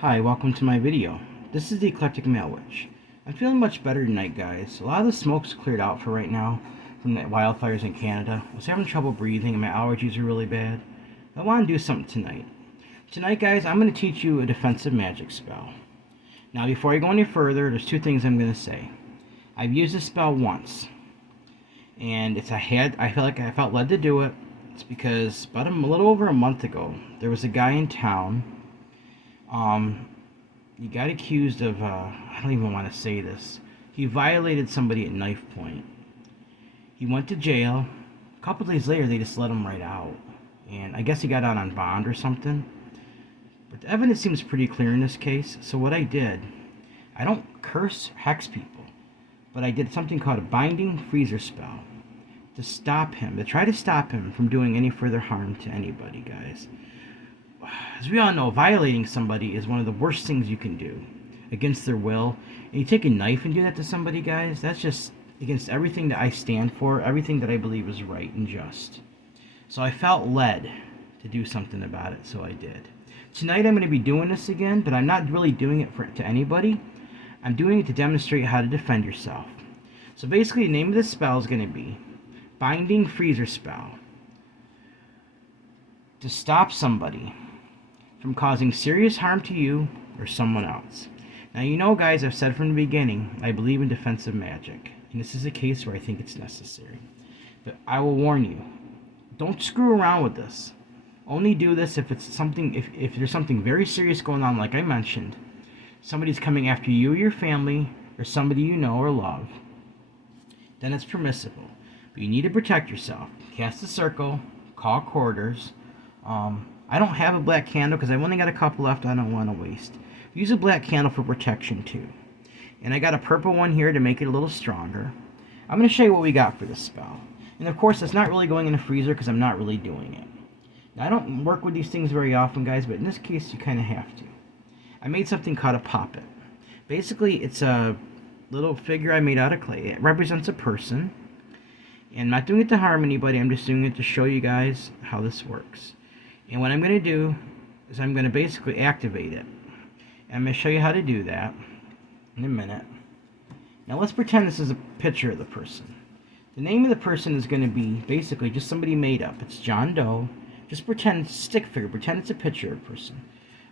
Hi, welcome to my video. This is the Eclectic Male Witch. I'm feeling much better tonight, guys. A lot of the smoke's cleared out for right now from the wildfires in Canada. I was having trouble breathing and my allergies are really bad. I want to do something tonight. Tonight, guys, I'm going to teach you a defensive magic spell. Now, before I go any further, there's two things I'm going to say. I've used this spell once, and I feel like I felt led to do it. It's because about a little over a month ago, there was a guy in town. He got accused of, I don't even want to say this. He violated somebody at knife point. He went to jail. A couple days later, they just let him right out. And I guess he got out on bond or something. But the evidence seems pretty clear in this case. So what I did, I don't curse hex people, but I did something called a binding freezer spell to stop him, to try to stop him from doing any further harm to anybody, guys. As we all know, violating somebody is one of the worst things you can do against their will. And you take a knife and do that to somebody, guys, that's just against everything that I stand for, everything that I believe is right and just. So I felt led to do something about it, so I did. Tonight I'm going to be doing this again, but I'm not really doing it to anybody. I'm doing it to demonstrate how to defend yourself. So basically the name of this spell is going to be Binding Freezer Spell. To stop somebody from causing serious harm to you or someone else. Now, you know, guys, I've said from the beginning, I believe in defensive magic, and this is a case where I think it's necessary. But I will warn you, don't screw around with this. Only do this if it's something, if there's something very serious going on, like I mentioned. Somebody's coming after you or your family, or somebody you know or love. Then it's permissible. But you need to protect yourself. Cast a circle, call quarters. I don't have a black candle because I've only got a couple left I don't want to waste. Use a black candle for protection too. And I got a purple one here to make it a little stronger. I'm going to show you what we got for this spell. And of course, it's not really going in the freezer because I'm not really doing it. Now, I don't work with these things very often, guys, but in this case, you kind of have to. I made something called a poppet. Basically, it's a little figure I made out of clay. It represents a person. And I'm not doing it to harm anybody. I'm just doing it to show you guys how this works. And what I'm going to do is I'm going to basically activate it. And I'm going to show you how to do that in a minute. Now let's pretend this is a picture of the person. The name of the person is going to be basically just somebody made up. It's John Doe. Just pretend it's a stick figure. Pretend it's a picture of a person.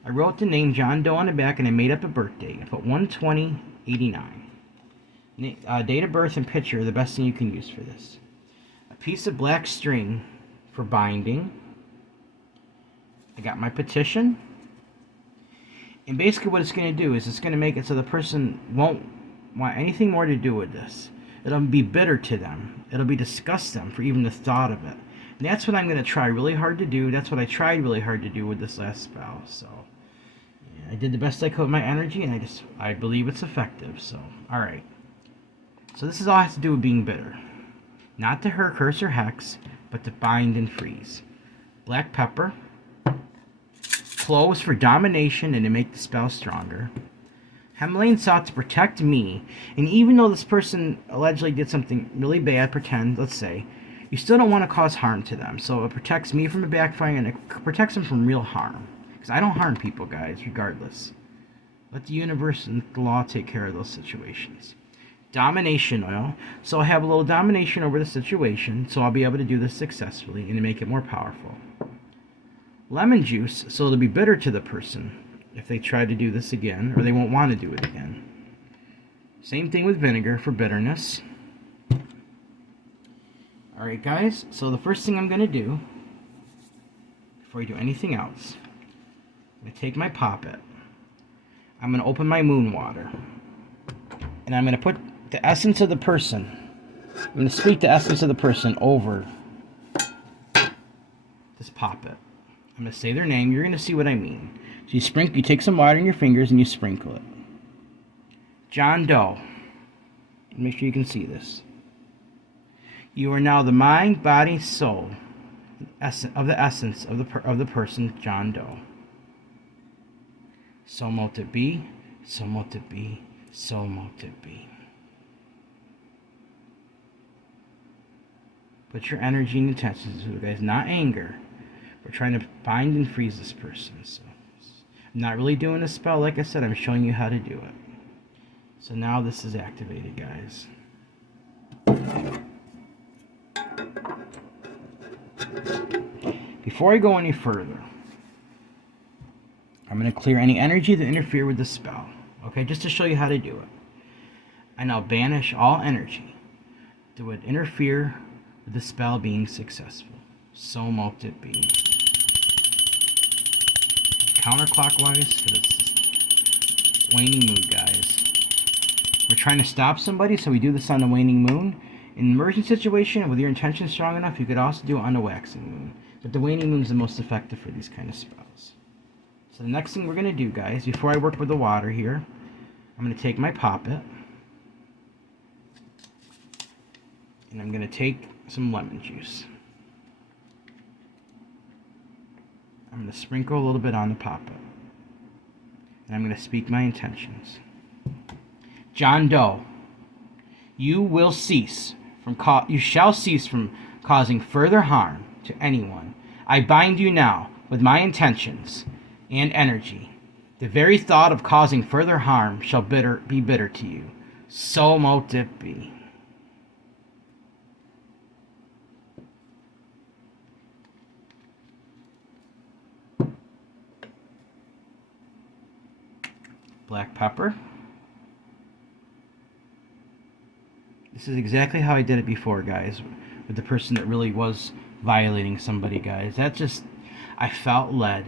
I wrote the name John Doe on the back and I made up a birthday. I put 1/20/89. Date of birth and picture are the best thing you can use for this. A piece of black string for binding. I got my petition, and basically what it's going to do is it's going to make it so the person won't want anything more to do with this. It'll be bitter to them. It'll disgust them for even the thought of it. And that's what I'm going to try really hard to do. That's what I tried really hard to do with this last spell. So yeah, I did the best I could with my energy, and I believe it's effective. So all right. So this is all it has to do with being bitter, not to hurt, curse, or hex, but to bind and freeze. Black pepper. Cloves for domination and to make the spell stronger. Himalayan salt to protect me. And even though this person allegedly did something really bad, pretend, let's say, you still don't want to cause harm to them. So it protects me from the backfiring and it protects them from real harm. Because I don't harm people, guys, regardless. Let the universe and the law take care of those situations. Domination oil. So I have a little domination over the situation, so I'll be able to do this successfully and to make it more powerful. Lemon juice, so it'll be bitter to the person if they try to do this again, or they won't want to do it again. Same thing with vinegar for bitterness. Alright guys, so the first thing I'm going to do, before I do anything else, I'm going to take my poppet. I'm going to open my moon water. And I'm going to put the essence of the person, I'm going to speak the essence of the person over this poppet. I'm going to say their name. You're going to see what I mean. So you take some water in your fingers and you sprinkle it. John Doe. Make sure you can see this. You are now the mind, body, soul of the essence of the person, John Doe. So mote it be, so mote it be, so mote it be. Put your energy and attention to it, guys. Not anger. We're trying to bind and freeze this person. So not really doing a spell. Like I said, I'm showing you how to do it. So now this is activated, guys. Before I go any further, I'm going to clear any energy that interfere with the spell. Okay, just to show you how to do it. I now banish all energy that would interfere with the spell being successful. So mote it be. Counterclockwise, because it's waning moon, guys. We're trying to stop somebody, so we do this on the waning moon. In an emergency situation, with your intention strong enough, you could also do it on the waxing moon. But the waning moon is the most effective for these kind of spells. So the next thing we're going to do, guys, before I work with the water here, I'm going to take my poppet. And I'm going to take some lemon juice. I'm going to sprinkle a little bit on the poppet. And I'm going to speak my intentions. John Doe, you shall cease from causing further harm to anyone. I bind you now with my intentions and energy. The very thought of causing further harm shall be bitter to you. So mote it be. Black pepper. This is exactly how I did it before, guys, with the person that really was violating somebody, guys. I felt led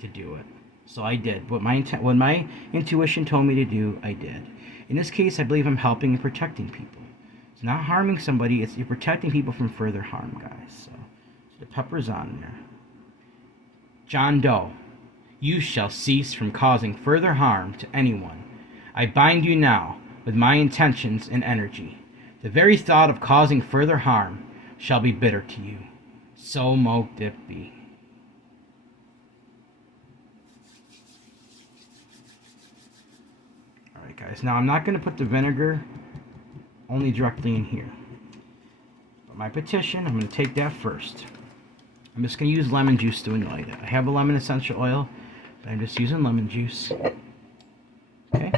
to do it. So I did. What my intuition told me to do, I did. In this case, I believe I'm helping and protecting people. It's not harming somebody, you're protecting people from further harm, guys. So the pepper's on there. John Doe, you shall cease from causing further harm to anyone. I bind you now with my intentions and energy. The very thought of causing further harm shall be bitter to you. So mote it be. Alright, guys, now I'm not going to put the vinegar only directly in here. But my petition, I'm going to take that first. I'm just going to use lemon juice to ignite it. I have a lemon essential oil, but I'm just using lemon juice. Okay.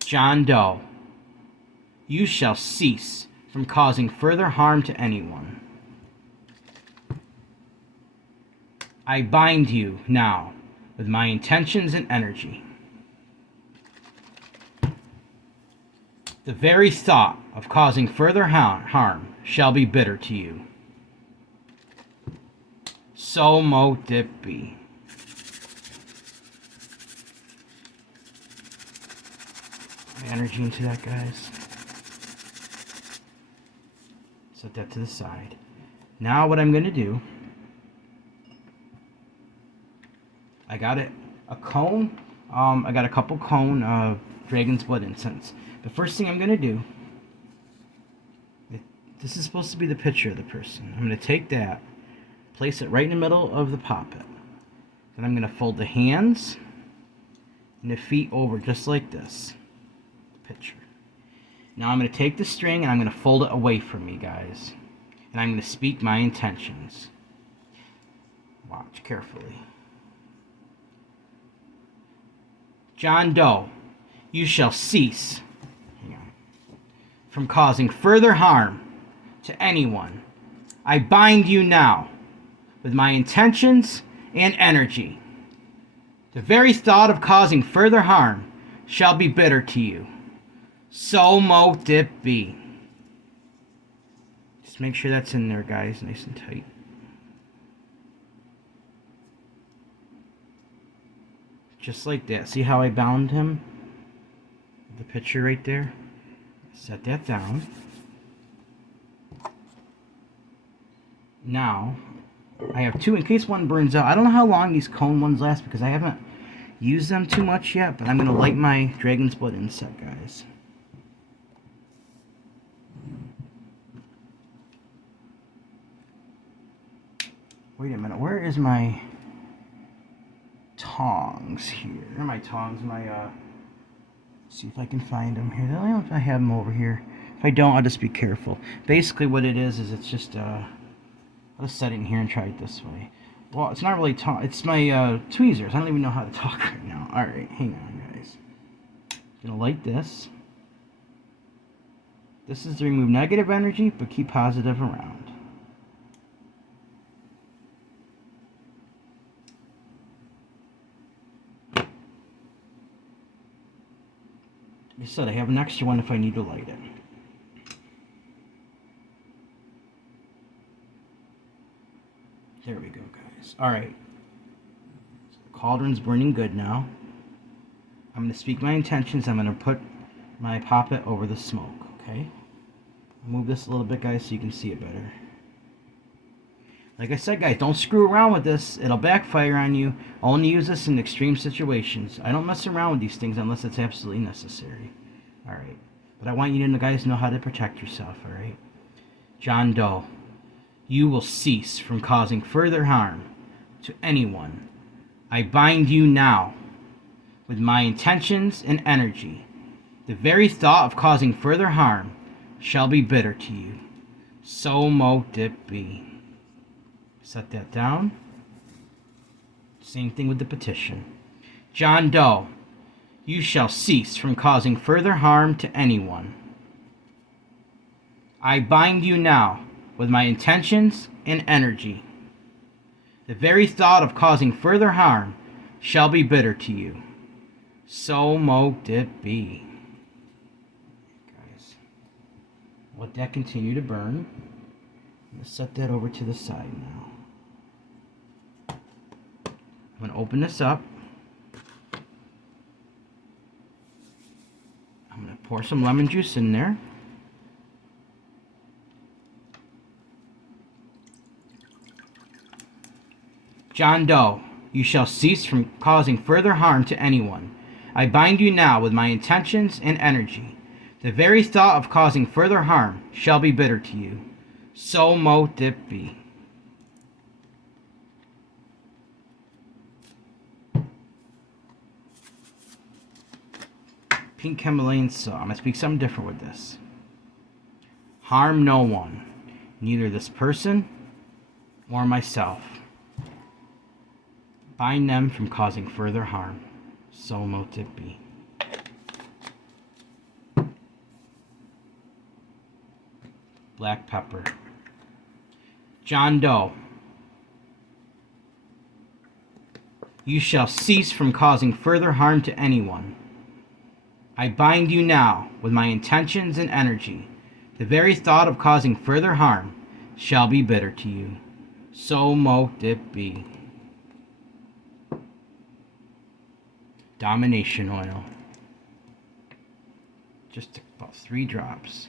John Doe, you shall cease from causing further harm to anyone. I bind you now with my intentions and energy. The very thought of causing further harm shall be bitter to you. So mote it be. Energy into that, guys. Set that to the side. Now what I'm going to do, I got a cone. I got a couple cone of dragon's blood incense. The first thing I'm going to do, this is supposed to be the picture of the person. I'm going to take that, place it right in the middle of the poppet. Then I'm going to fold the hands and the feet over just like this. Picture. Now I'm going to take the string and I'm going to fold it away from me, guys. And I'm going to speak my intentions. Watch carefully. John Doe, you shall cease from causing further harm to anyone. I bind you now with my intentions and energy. The very thought of causing further harm shall be bitter to you. So mote it be. Just make sure that's in there, guys, nice and tight. Just like that. See how I bound him? The picture right there. Set that down. Now, I have two in case one burns out. I don't know how long these cone ones last because I haven't used them too much yet, but I'm going to light my dragon's blood inset, guys. Wait a minute, where is my tongs here? Where are my tongs? See if I can find them here. I don't know if I have them over here. If I don't, I'll just be careful. Basically what it is it's just, I'll just set it in here and try it this way. Well, it's not really it's my tweezers. I don't even know how to talk right now. Alright, hang on, guys. I'm gonna light this. This is to remove negative energy, but keep positive around. Like I said, I have an extra one if I need to light it. There we go, guys. Alright. So the cauldron's burning good now. I'm going to speak my intentions. I'm going to put my poppet over the smoke, okay? I'll move this a little bit, guys, so you can see it better. Like I said, guys, don't screw around with this. It'll backfire on you. Only use this in extreme situations. I don't mess around with these things unless it's absolutely necessary. Alright. But I want you to guys know how to protect yourself, alright? John Doe, you will cease from causing further harm to anyone. I bind you now with my intentions and energy. The very thought of causing further harm shall be bitter to you. So mote it be. Set that down. Same thing with the petition. John Doe, you shall cease from causing further harm to anyone. I bind you now with my intentions and energy. The very thought of causing further harm shall be bitter to you. So mote it be. Guys, let that continue to burn. I'm going to set that over to the side now. I'm going to open this up. I'm going to pour some lemon juice in there. John Doe, you shall cease from causing further harm to anyone. I bind you now with my intentions and energy. The very thought of causing further harm shall be bitter to you. So mote it be. Pink Himalayan salt. I'm going to speak something different with this. Harm no one, neither this person or myself. Bind them from causing further harm. So mote it be. Black pepper. John Doe, you shall cease from causing further harm to anyone. I bind you now with my intentions and energy. The very thought of causing further harm shall be bitter to you. So mote it be. Domination oil. Just about 3 drops.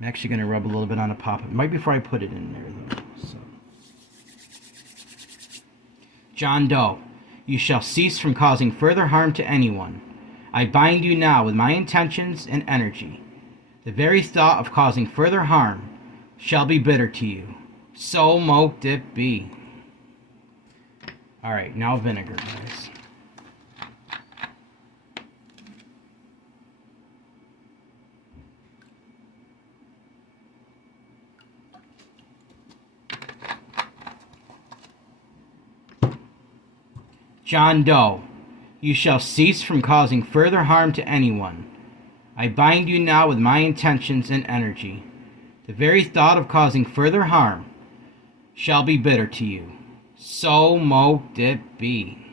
I'm actually going to rub a little bit on a pop-up right before I put it in there, though. So. John Doe, you shall cease from causing further harm to anyone. I bind you now with my intentions and energy. The very thought of causing further harm shall be bitter to you. So mote it be. Alright, now vinegar, guys. John Doe, you shall cease from causing further harm to anyone. I bind you now with my intentions and energy. The very thought of causing further harm shall be bitter to you. So mote it be.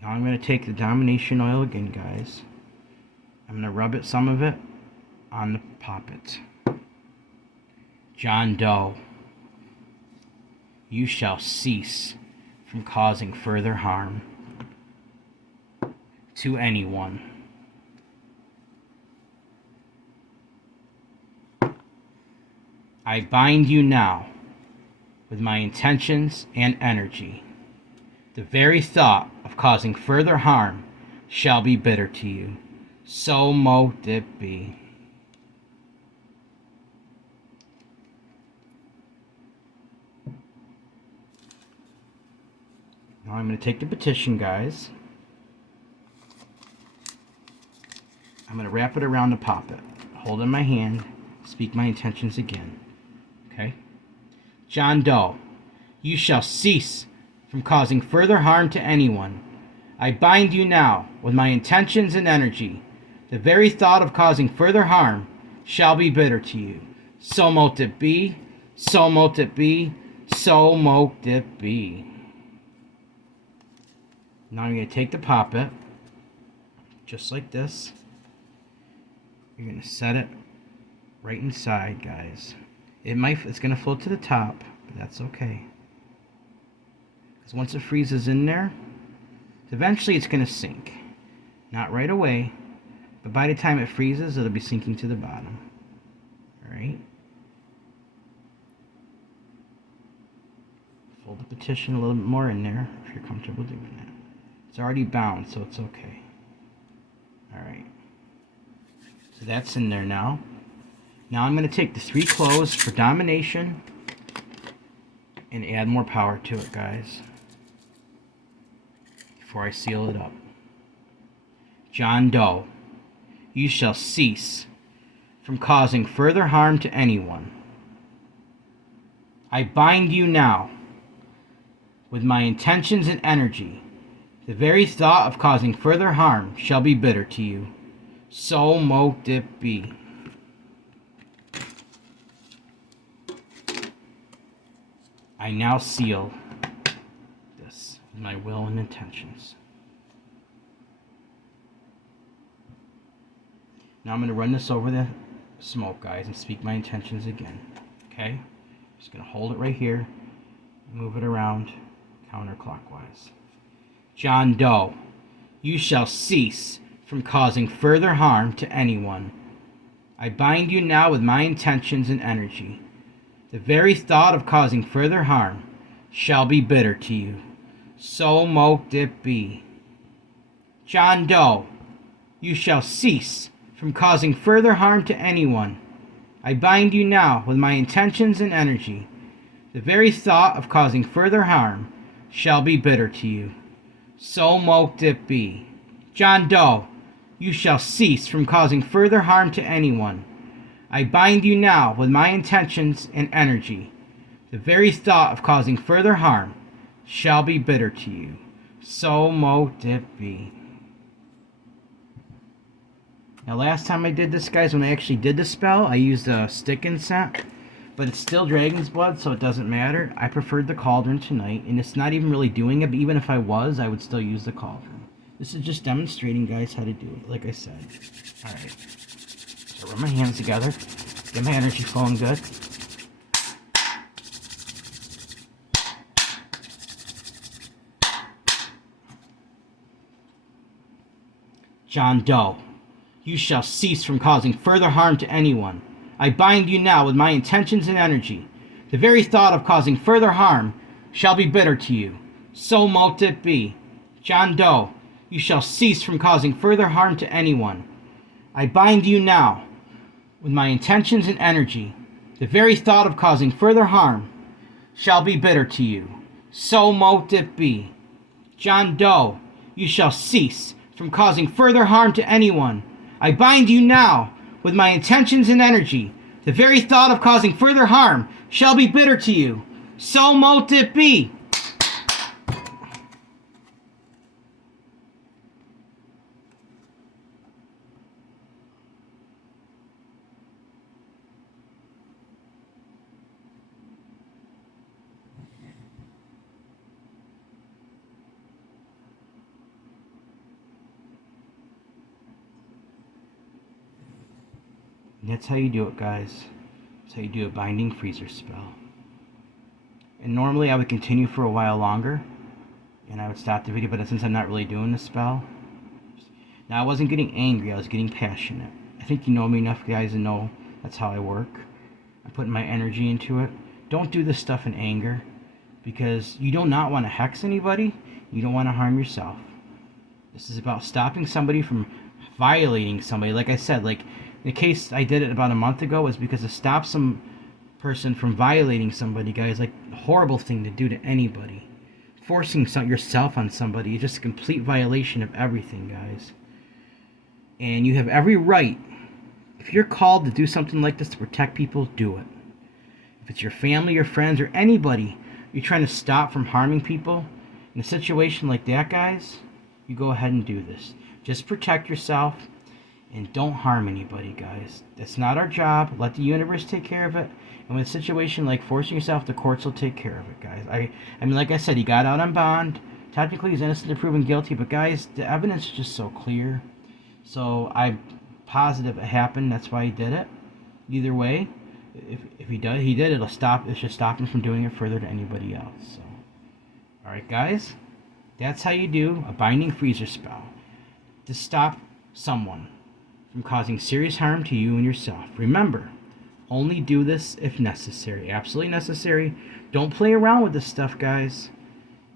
Now I'm going to take the domination oil again, guys. I'm going to rub it, some of it, on the poppet. John Doe, you shall cease from causing further harm to anyone. I bind you now with my intentions and energy. The very thought of causing further harm shall be bitter to you. So mote it be. Now I'm going to take the petition, guys. I'm going to wrap it around the poppet. Hold it in my hand. Speak my intentions again. Okay? John Doe, you shall cease from causing further harm to anyone. I bind you now with my intentions and energy. The very thought of causing further harm shall be bitter to you. So mote it be, so mote it be, so mote it be. Now I'm going to take the poppet, just like this. You're going to set it right inside, guys. It's going to float to the top, but that's okay. Because once it freezes in there, eventually it's going to sink. Not right away, but by the time it freezes, it'll be sinking to the bottom. Alright? Fold the petition a little bit more in there if you're comfortable doing that. It's already bound, so it's okay. Alright. So that's in there now. Now I'm going to take the 3 cloves for domination and add more power to it, guys, before I seal it up. John Doe, you shall cease from causing further harm to anyone. I bind you now with my intentions and energy. The very thought of causing further harm shall be bitter to you. So mote it be. I now seal this with my will and intentions. Now I'm going to run this over the smoke, guys, and speak my intentions again. Okay? Just going to hold it right here, move it around counterclockwise. John Doe, you shall cease from causing further harm to anyone. I bind you now with my intentions and energy. The very thought of causing further harm shall be bitter to you. So mote it be. John Doe, you shall cease from causing further harm to anyone. I bind you now with my intentions and energy. The very thought of causing further harm shall be bitter to you. So mote it be. John Doe, you shall cease from causing further harm to anyone. I bind you now with my intentions and energy. The very thought of causing further harm shall be bitter to you. So mote it be. Now last time I did this, guys, when I actually did the spell, I used a stick incense, but it's still dragon's blood, so it doesn't matter. I preferred the cauldron tonight, and it's not even really doing it, but even if I was, I would still use the cauldron. This is just demonstrating, guys, how to do it, like I said. Alright. So rub my hands together, get my energy flowing good. John Doe, you shall cease from causing further harm to anyone. I bind you now with my intentions and energy. The very thought of causing further harm shall be bitter to you. So mote it be. John Doe, you shall cease from causing further harm to anyone. I bind you now with my intentions and energy. The very thought of causing further harm shall be bitter to you. So mote it be. John Doe, you shall cease from causing further harm to anyone. I bind you now with my intentions and energy. The very thought of causing further harm shall be bitter to you. So mote it be. And that's how you do it, guys. That's how you do a binding freezer spell. And normally I would continue for a while longer, and I would stop the video, but since I'm not really doing the spell, now I wasn't getting angry, I was getting passionate. I think you know me enough, guys, to know that's how I work. I'm putting my energy into it. Don't do this stuff in anger, because you do not want to hex anybody, you don't want to harm yourself. This is about stopping somebody from violating somebody. Like I said, like the case I did it about a month ago was because to stop some person from violating somebody, guys, like a horrible thing to do to anybody. forcing yourself on somebody is just a complete violation of everything, guys. And you have every right, if you're called to do something like this to protect people, do it. If it's your family, your friends, or anybody you're trying to stop from harming people, in a situation like that, guys, you go ahead and do this. Just protect yourself and don't harm anybody, guys. That's not our job. Let the universe take care of it. And with a situation like forcing yourself, the courts will take care of it, guys. I mean, like I said, he got out on bond. Technically, he's innocent until proven guilty, but guys, the evidence is just so clear. So I'm positive it happened. That's why he did it. Either way, if he did, it'll stop. It should stop him from doing it further to anybody else. So, all right, guys, that's how you do a binding freezer spell to stop someone from causing serious harm to you and yourself. Remember, only do this if necessary. Absolutely necessary. Don't play around with this stuff, guys.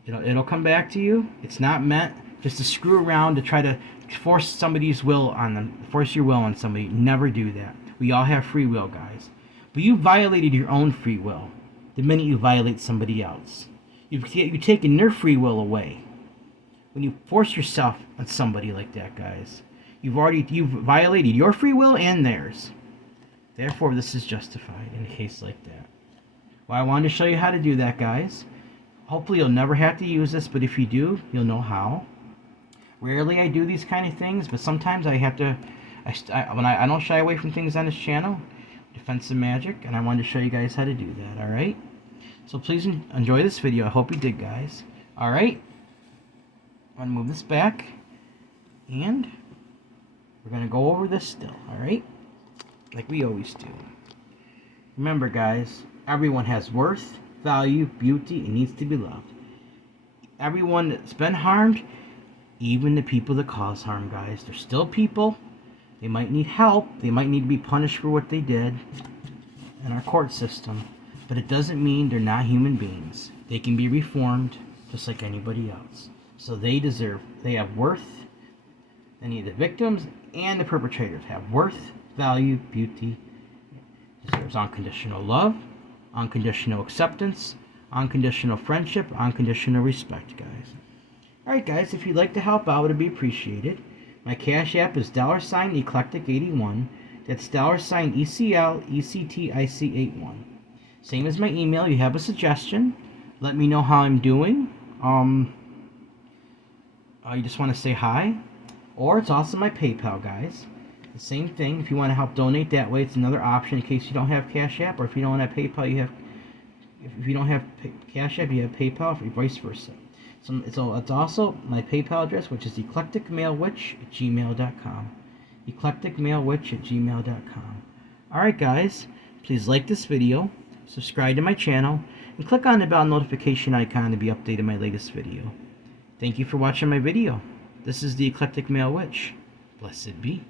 It'll come back to you. It's not meant just to screw around to try to force somebody's will on them. Force your will on somebody. Never do that. We all have free will, guys. But you violated your own free will the minute you violate somebody else. You've taken their free will away. When you force yourself on somebody like that, guys, you've violated your free will and theirs. Therefore, this is justified in a case like that. Well, I wanted to show you how to do that, guys. Hopefully, you'll never have to use this, but if you do, you'll know how. Rarely I do these kind of things, but sometimes I have to. I don't shy away from things on this channel, Defensive Magic, and I wanted to show you guys how to do that. All right. So please enjoy this video. I hope you did, guys. All right. I'm gonna move this back, and we're gonna go over this still. All right. Like we always do. Remember, guys, everyone has worth, value, beauty, and needs to be loved. Everyone that's been harmed, even the people that cause harm, guys, they're still people. They might need help. They might need to be punished for what they did in our court system. But it doesn't mean they're not human beings. They can be reformed just like anybody else. So they have worth. Any of the victims and the perpetrators have worth, value, beauty, deserves unconditional love, unconditional acceptance, unconditional friendship, unconditional respect, guys. Alright, guys, if you'd like to help out, it would be appreciated. My Cash App is $Eclectic81. That's $ECLECTIC81. Same as my email. You have a suggestion, let me know how I'm doing. You just want to say hi. Or it's also my PayPal, guys. The same thing. If you want to help donate that way, it's another option in case you don't have Cash App, or if you don't have PayPal, you have. If you don't have Cash App, you have PayPal, or vice versa. So it's also my PayPal address, which is eclecticmalewitch@gmail.com. eclecticmalewitch@gmail.com. All right, guys. Please like this video, subscribe to my channel, and click on the bell notification icon to be updated on my latest video. Thank you for watching my video. This is the Eclectic Male Witch. Blessed be.